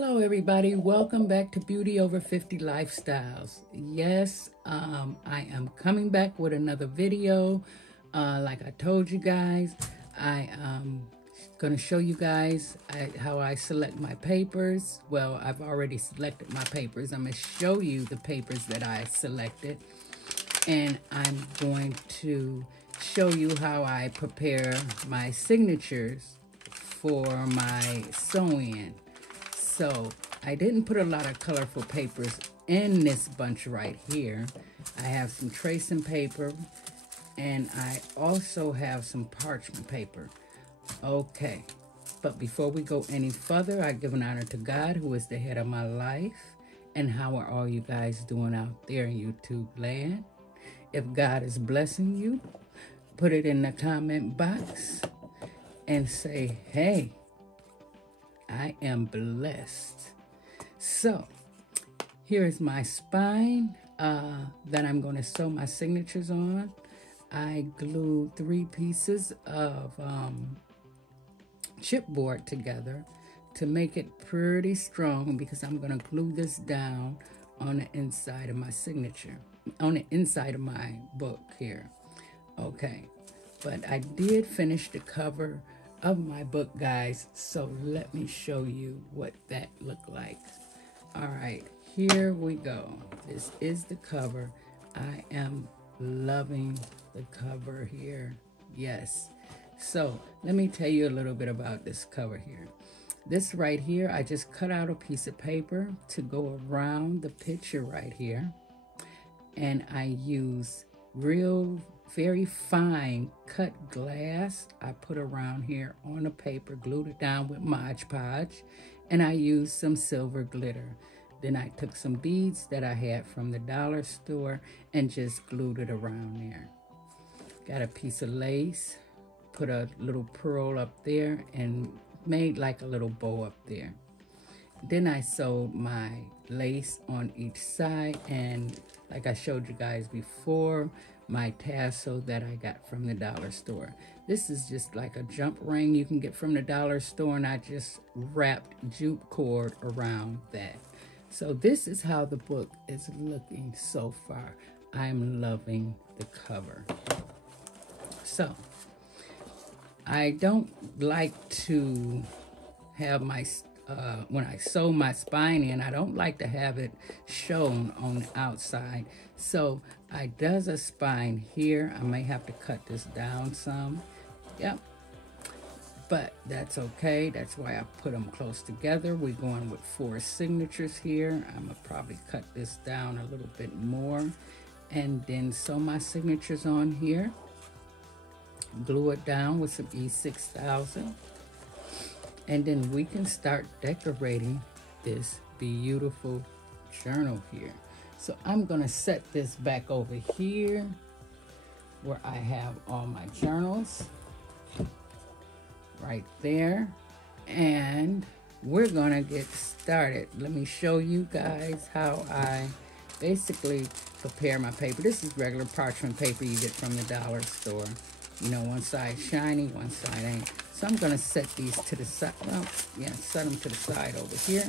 Hello, everybody. Welcome back to Beauty Over 50 Lifestyles. Yes, I am coming back with another video. Like I told you guys, I am going to show you guys how I select my papers. Well, I've already selected my papers. I'm going to show you the papers that I selected. And I'm going to show you how I prepare my signatures for my sew-in. So I didn't put a lot of colorful papers in this bunch right here. I have some tracing paper and I also have some parchment paper. Okay, but before we go any further, I give an honor to God, who is the head of my life. And how are all you guys doing out there in YouTube land? If God is blessing you, put it in the comment box and say, hey, I am blessed. So here is my spine that I'm going to sew my signatures on. I glued 3 pieces of chipboard together to make it pretty strong, because I'm going to glue this down on the inside of my signature, on the inside of my book here. Okay, but I did finish the cover of my book, guys, so let me show you what that looked like. All right, here we go. This is the cover. I am loving the cover here. Yes. So let me tell you a little bit about this cover here. This right here, I just cut out a piece of paper to go around the picture right here, and I use real very fine cut glass. I put around here on the paper, glued it down with Mod Podge, and I used some silver glitter. Then I took some beads that I had from the dollar store and just glued it around there. Got a piece of lace, put a little pearl up there, and made like a little bow up there. Then I sewed my lace on each side, and like I showed you guys before, my tassel that I got from the dollar store. This is just like a jump ring you can get from the dollar store, and I just wrapped jute cord around that. So this is how the book is looking so far. I'm loving the cover. So I don't like to have my when I sew my spine in, I don't like to have it shown on the outside. So I does a spine here. I may have to cut this down some. Yep. But that's okay. That's why I put them close together. We're going with 4 signatures here. I'm going to probably cut this down a little bit more and then sew my signatures on here. Glue it down with some E6000. And then we can start decorating this beautiful journal here. So I'm going to set this back over here where I have all my journals right there. And we're going to get started. Let me show you guys how I basically prepare my paper. This is regular parchment paper you get from the dollar store. You know, one side shiny, one side ain't. So I'm going to set these to the side. Well, yeah, set them to the side over here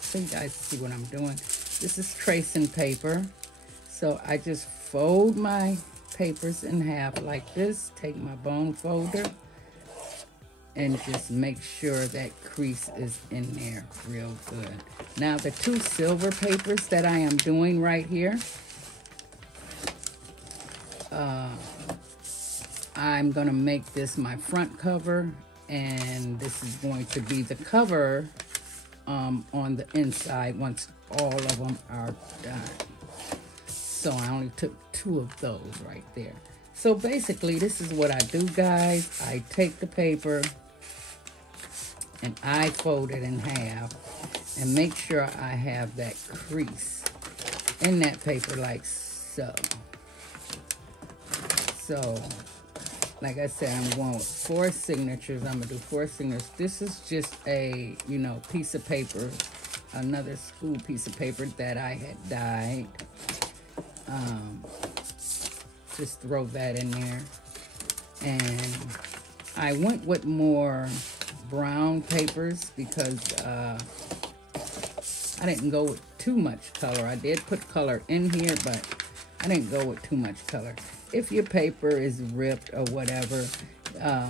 so you guys see what I'm doing. This is tracing paper. So I just fold my papers in half like this. Take my bone folder and just make sure that crease is in there real good. Now the 2 silver papers that I am doing right here, I'm going to make this my front cover, and this is going to be the cover on the inside once all of them are done. So I only took 2 of those right there. So basically this is what I do, guys. I take the paper and I fold it in half and make sure I have that crease in that paper like so. So like I said, I'm going with 4 signatures. I'm going to do 4 signatures. This is just a, you know, piece of paper, another school piece of paper that I had dyed. Just throw that in there. And I went with more brown papers because I didn't go with too much color. I did put color in here, but I didn't go with too much color. If your paper is ripped or whatever, as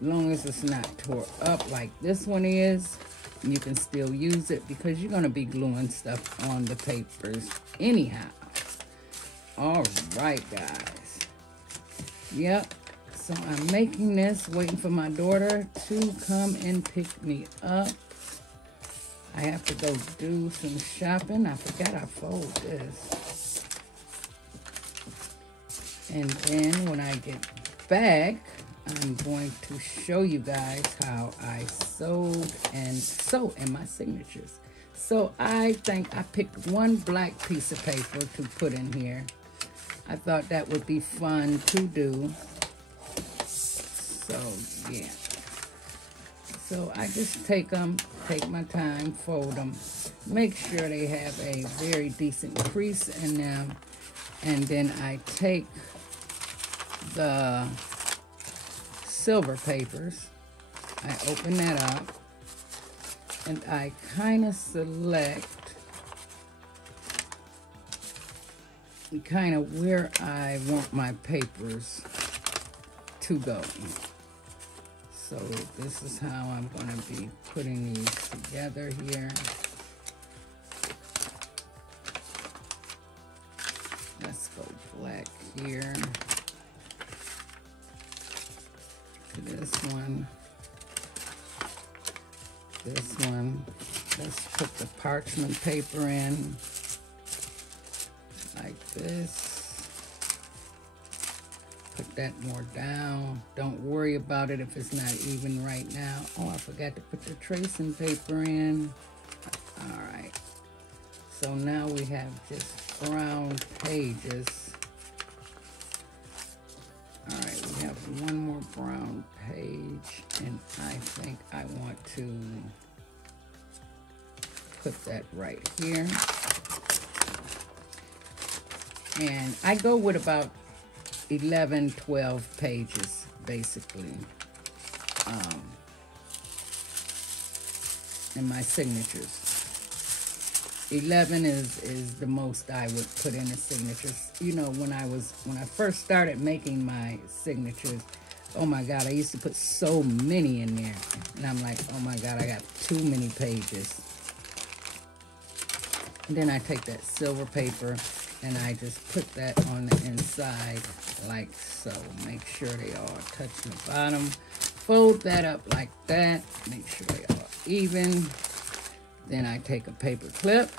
long as it's not tore up like this one is, you can still use it because you're going to be gluing stuff on the papers anyhow. All right, guys. Yep. So I'm making this, waiting for my daughter to come and pick me up. I have to go do some shopping. I forgot I fold this. And then when I get back, I'm going to show you guys how I sewed and sew in my signatures. So I think I picked one black piece of paper to put in here. I thought that would be fun to do. So yeah. So I just take my time, fold them, make sure they have a very decent crease in them, and then I take the silver papers, I open that up, and I kind of select kind of where I want my papers to go. So this is how I'm going to be putting these together here. Let's go black here to this one. This one. Let's put the parchment paper in like this. Put that more down. Don't worry about it if it's not even right now. Oh, I forgot to put the tracing paper in. All right. So now we have just brown pages. All right, we have one more brown page, and I think I want to put that right here. And I go with about 11, 12 pages, basically, in my signatures. 11 is the most I would put in the signatures. You know, when I first started making my signatures, oh my God, I used to put so many in there. And I'm like, oh my God, I got too many pages. And then I take that silver paper and I just put that on the inside like so. Make sure they all touch the bottom. Fold that up like that. Make sure they are even. Then I take a paper clip.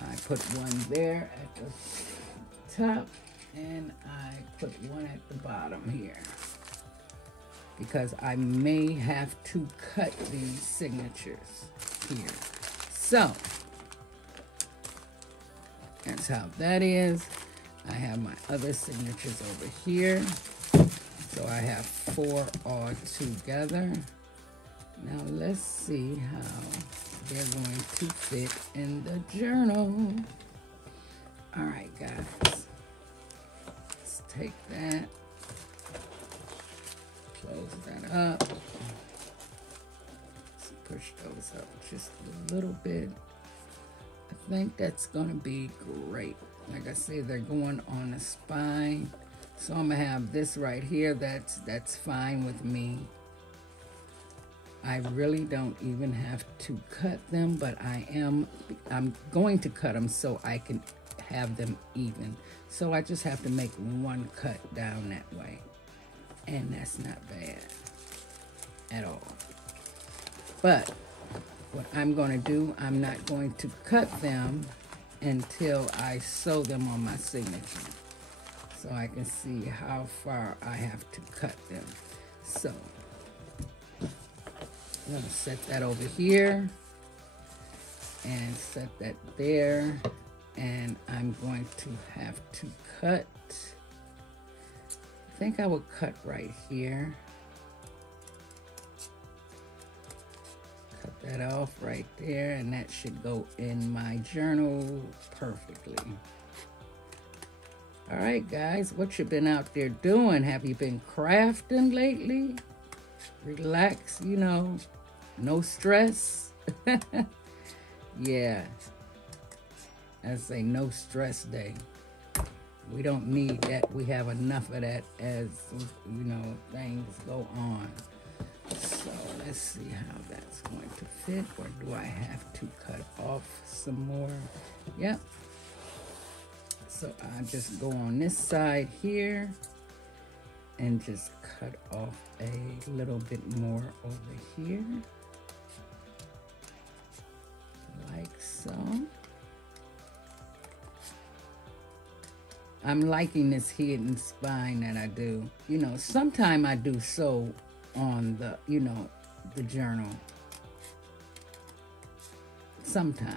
I put one there at the top and I put one at the bottom here, because I may have to cut these signatures here. So that's how that is. I have my other signatures over here. So I have 4 all together. Now let's see how they're going to fit in the journal. All right, guys. Let's take that. Close that up. Let's push those up just a little bit. I think that's gonna be great. Like I say, they're going on the spine. So I'm gonna have this right here. That's fine with me. I really don't even have to cut them, but I'm going to cut them so I can have them even. So I just have to make one cut down that way. And that's not bad at all. But what I'm going to do, I'm not going to cut them until I sew them on my signature, so I can see how far I have to cut them. So I'm going to set that over here and set that there, and I'm going to have to cut. I think I will cut right here. Cut that off right there, and that should go in my journal perfectly. All right, guys, what you been out there doing? Have you been crafting lately? Relax, you know, no stress. Yeah. I say no stress day. We don't need that. We have enough of that as, you know, things go on. So let's see how that's going to fit. Or do I have to cut off some more? Yep. So I just go on this side here and just cut off a little bit more over here. Like so. I'm liking this hidden spine that I do. You know, sometime I do sew on the, you know, the journal. Sometimes.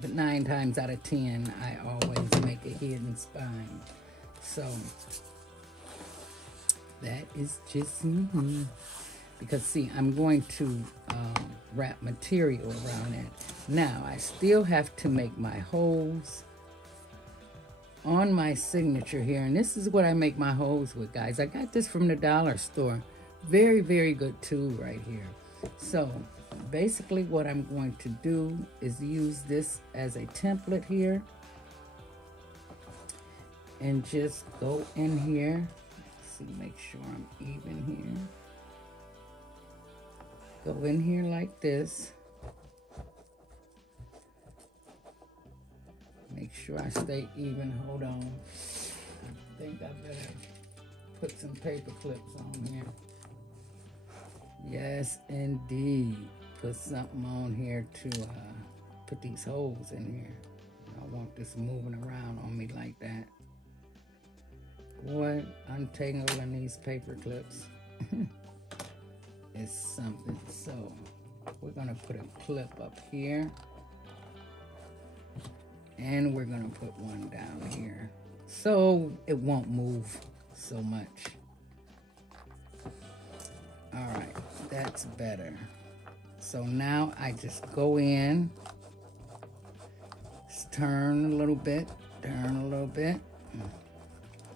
But 9 times out of 10, I always make a hidden spine. So, that is just me. Because, see, I'm going to wrap material around it. Now, I still have to make my holes on my signature here. And this is what I make my holes with, guys. I got this from the dollar store. Very, very good tool right here. So, basically what I'm going to do is use this as a template here. And just go in here. Let's see, make sure I'm even here. Go in here like this. Make sure I stay even. Hold on. I think I better put some paper clips on here. Yes, indeed. Put something on here to put these holes in here. I don't want this moving around on me like that. Boy, untangling these paper clips is something. So we're gonna put a clip up here. And we're gonna put one down here so it won't move so much. All right, that's better. So now I just go in, just turn a little bit, turn a little bit.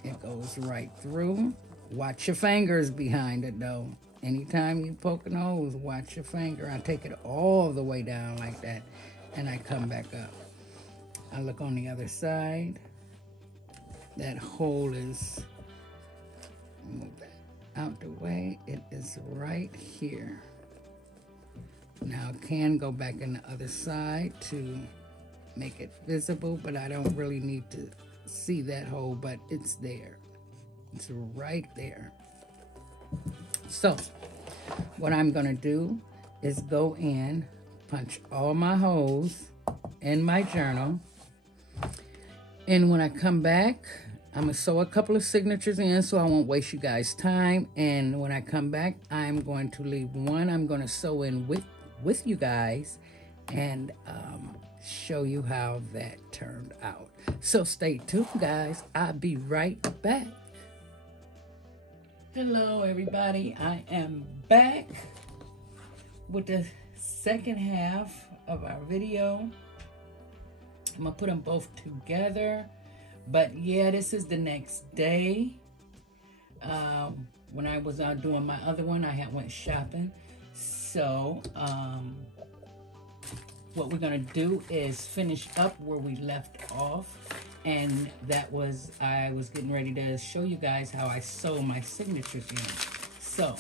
It goes right through. Watch your fingers behind it though. Anytime you poke a nose, watch your finger. I take it all the way down like that and I come back up. I look on the other side. That hole is, move that out the way. It is right here. Now I can go back in the other side to make it visible, but I don't really need to see that hole, but it's there. It's right there. So what I'm gonna do is go in, punch all my holes in my journal. And when I come back, I'm going to sew a couple of signatures in so I won't waste you guys' time. And when I come back, I'm going to leave one I'm going to sew in with you guys and show you how that turned out. So stay tuned, guys. I'll be right back. Hello, everybody. I am back with the second half of our video. I'm gonna put them both together, but yeah, this is the next day. When I was out doing my other one, I went shopping. So what we're gonna do is finish up where we left off, and that was, I was getting ready to show you guys how I sew my signatures in. So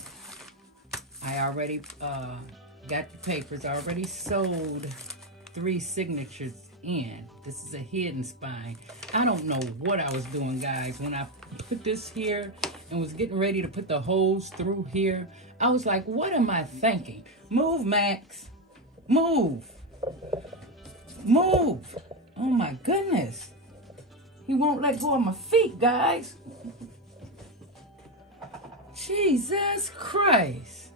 I already got the papers. I already sewed 3 signatures in. This is a hidden spine. I don't know what I was doing, guys. When I put this here and was getting ready to put the holes through here, I was like, what am I thinking? Move, Max. Move. Move. Oh my goodness. He won't let go of my feet, guys. Jesus Christ.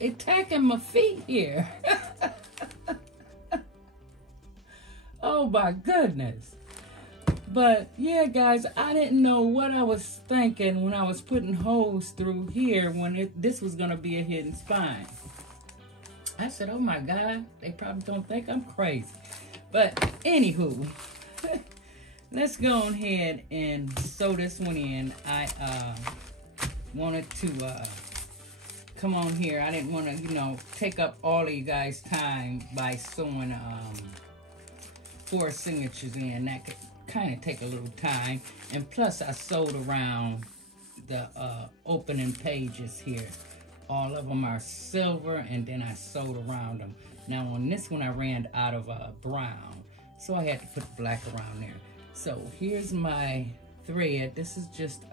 Attacking my feet here. Oh my goodness. But yeah, guys, I didn't know what I was thinking when I was putting holes through here when this was going to be a hidden spine. I said, oh my God, they probably don't think I'm crazy. But anywho, let's go ahead and sew this one in. I wanted to come on here. I didn't want to, you know, take up all of you guys' time by sewing 4 signatures in. That could kind of take a little time. And plus, I sewed around the opening pages here. All of them are silver, and then I sewed around them. Now on this one, I ran out of brown, so I had to put black around there. So here's my thread. This is just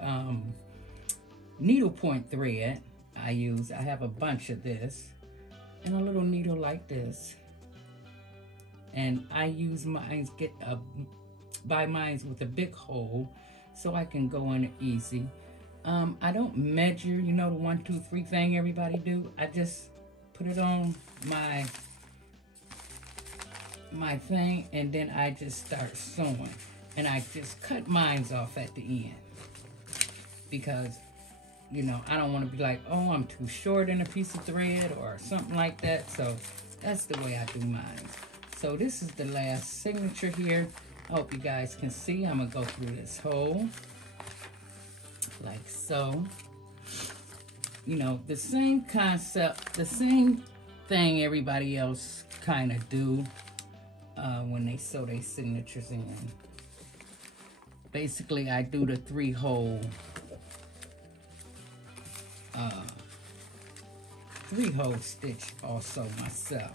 needlepoint thread I use. I have a bunch of this and a little needle like this. And I use mine, buy mine with a big hole so I can go in it easy. I don't measure, you know, the 1, 2, 3 thing everybody do. I just put it on my thing, and then I just start sewing. And I just cut mines off at the end because, you know, I don't want to be like, oh, I'm too short in a piece of thread or something like that. So that's the way I do mine. So this is the last signature here. I hope you guys can see. I'm gonna go through this hole like so. You know, the same concept, the same thing everybody else kind of do when they sew their signatures in. Basically, I do the 3-hole stitch also myself.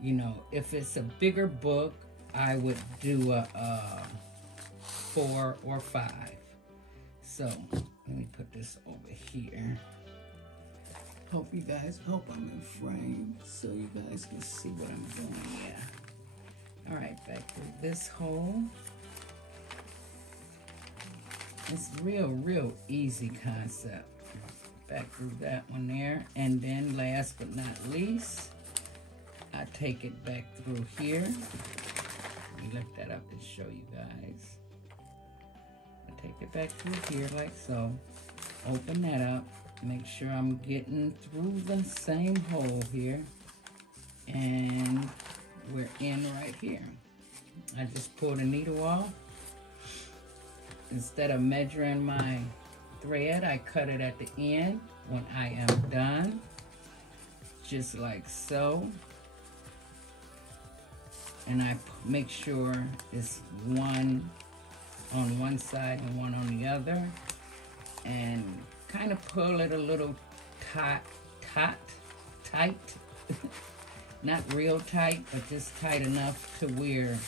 You know, if it's a bigger book, I would do a 4 or 5. So let me put this over here. Hope I'm in frame so you guys can see what I'm doing. Yeah. All right, back through this hole. It's real easy concept. Back through that one there. And then last but not least, I take it back through here. Let me lift that up to show you guys. I take it back through here like so. Open that up. Make sure I'm getting through the same hole here. And we're in right here. I just pull the needle off. Instead of measuring my thread, I cut it at the end when I am done. Just like so. And I make sure it's one on one side and one on the other. And kind of pull it a little tight. Not real tight, but just tight enough to where,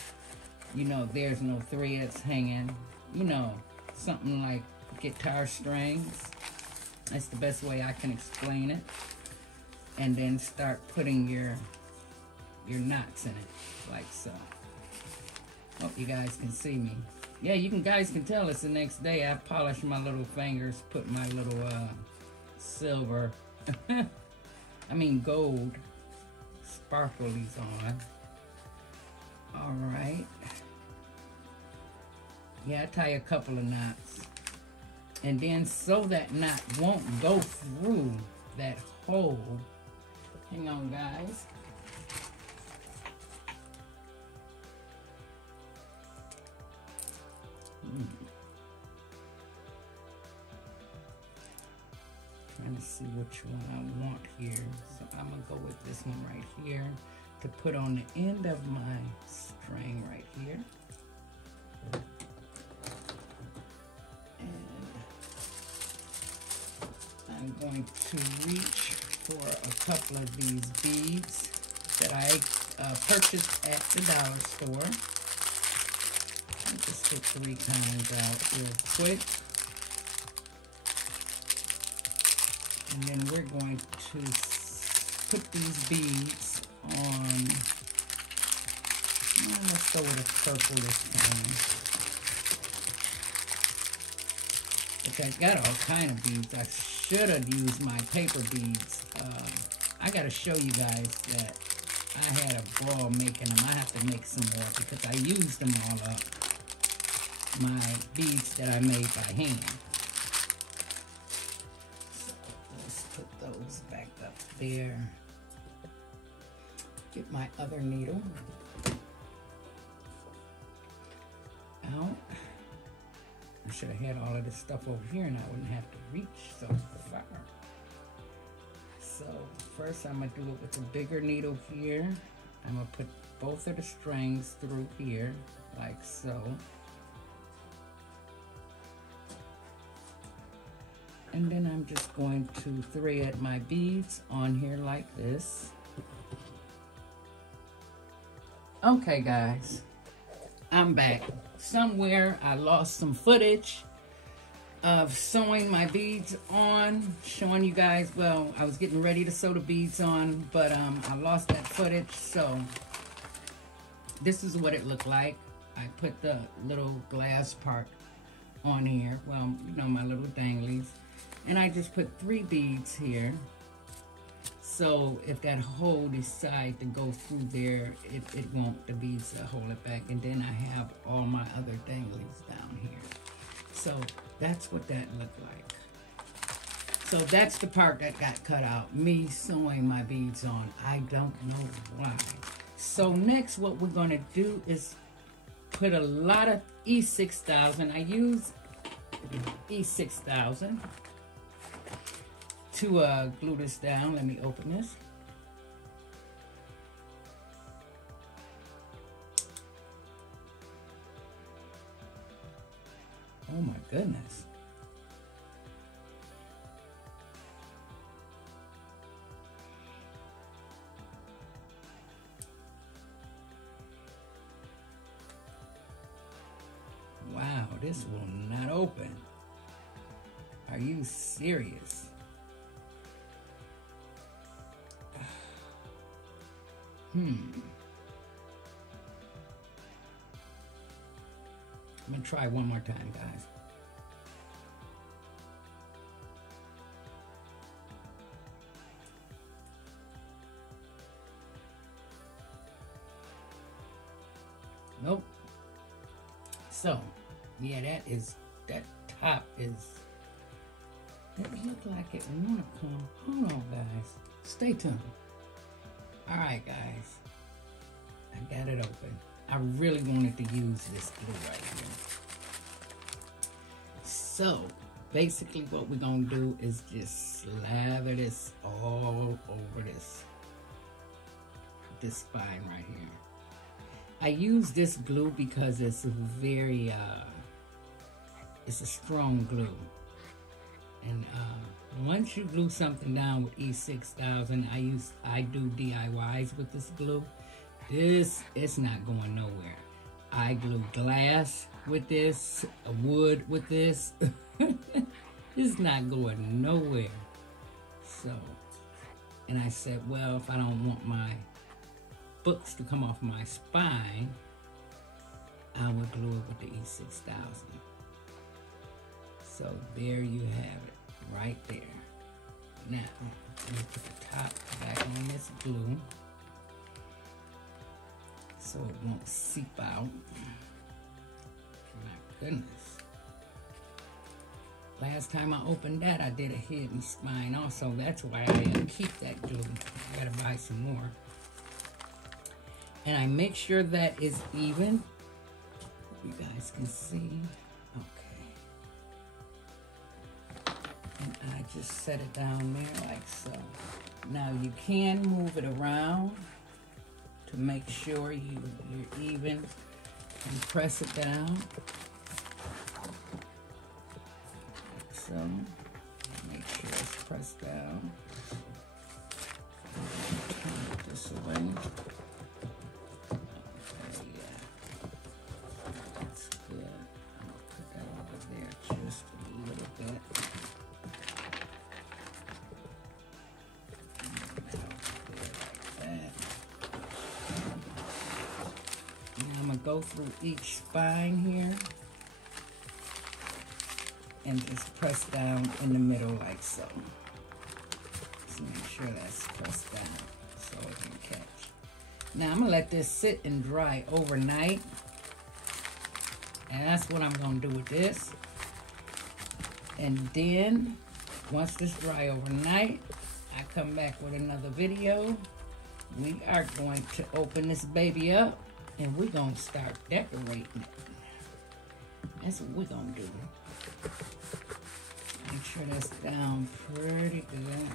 you know, there's no threads hanging. You know, something like guitar strings. That's the best way I can explain it. And then start putting your knots in it, like so. Hope you guys can see me. Yeah, guys can tell it's the next day. I polished my little fingers, put my little silver, gold sparklies on. All right. Yeah, I tie a couple of knots. And then so that knot won't go through that hole. Hang on, guys. Trying to see which one I want here. So I'm gonna go with this one right here to put on the end of my string right here. And I'm going to reach for a couple of these beads that I purchased at the dollar store. I'll just take 3 kinds out real quick. And then we're going to put these beads on, let's go with a purple this time. But I got all kind of beads. I should have used my paper beads. I got to show you guys that I had a ball making them. I have to make some more because I used them all up. My beads that I made by hand. So let's put those back up there. Get my other needle out. I should have had all of this stuff over here and I wouldn't have to reach so far. So first I'm gonna do it with a bigger needle here. I'm gonna put both of the strings through here, like so. And then I'm just going to thread my beads on here like this. Okay guys, I'm back. Somewhere I lost some footage of sewing my beads on, showing you guys, well, I was getting ready to sew the beads on, but I lost that footage. So this is what it looked like. I put the little glass part on here, well, you know, my little danglies, and I just put 3 beads here. So if that hole decide to go through there, it won't, the beads hold it back. And then I have all my other danglies down here. So that's what that looked like. So that's the part that got cut out, me sewing my beads on. I don't know why. So next what we're gonna do is put a lot of E6000. I use E6000 to glue this down. Let me open this. Oh my goodness. Wow, this will not open. Are you serious? I'm gonna try one more time, guys. Nope. So, yeah, that top is, it look like it wanna come. Hold on, guys. Stay tuned. All right, guys, I got it open. I really wanted to use this glue right here. So basically what we're gonna do is just slather this all over this spine right here. I use this glue because it's very, it's a strong glue. And once you glue something down with E6000, I do DIYs with this glue. It's not going nowhere. I glue glass with this, wood with this. It's not going nowhere. So, and I said, well, if I don't want my books to come off my spine, I would glue it with the E6000. So there you have it, right there. Now, let me put the top back on this glue so it won't seep out. My goodness. Last time I opened that, I did a hidden spine also. That's why I didn't keep that glue. I gotta buy some more. And I make sure that is even. You guys can see. And I just set it down there like so. Now you can move it around to make sure you're even and press it down. Like so. Make sure it's pressed down. Turn it this way. Okay, yeah. That's good. I'm gonna put that over there just a little bit. Go through each spine here and just press down in the middle like so. Just make sure that's pressed down so it can catch. Now I'm gonna let this sit and dry overnight, and that's what I'm gonna do with this. And then once this dry overnight, I come back with another video. We are going to open this baby up and we're gonna start decorating it. That's what we're gonna do. Make sure that's down pretty good.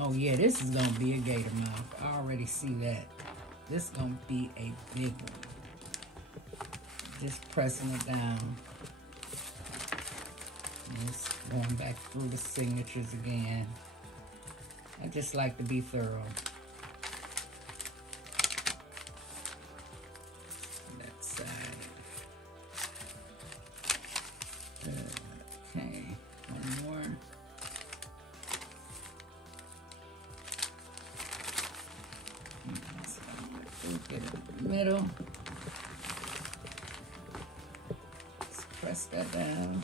Oh yeah, this is gonna be a gator mouth. I already see that. This is gonna be a big one. Just pressing it down. And just going back through the signatures again. I just like to be thorough. That side. Okay, one more. Get it in the middle. Just press that down.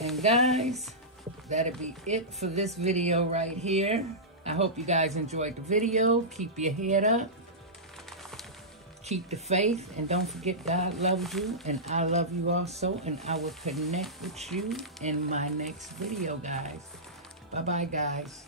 And guys, that'll be it for this video right here. I hope you guys enjoyed the video. Keep your head up. Keep the faith. And don't forget God loves you. And I love you also. And I will connect with you in my next video, guys. Bye-bye, guys.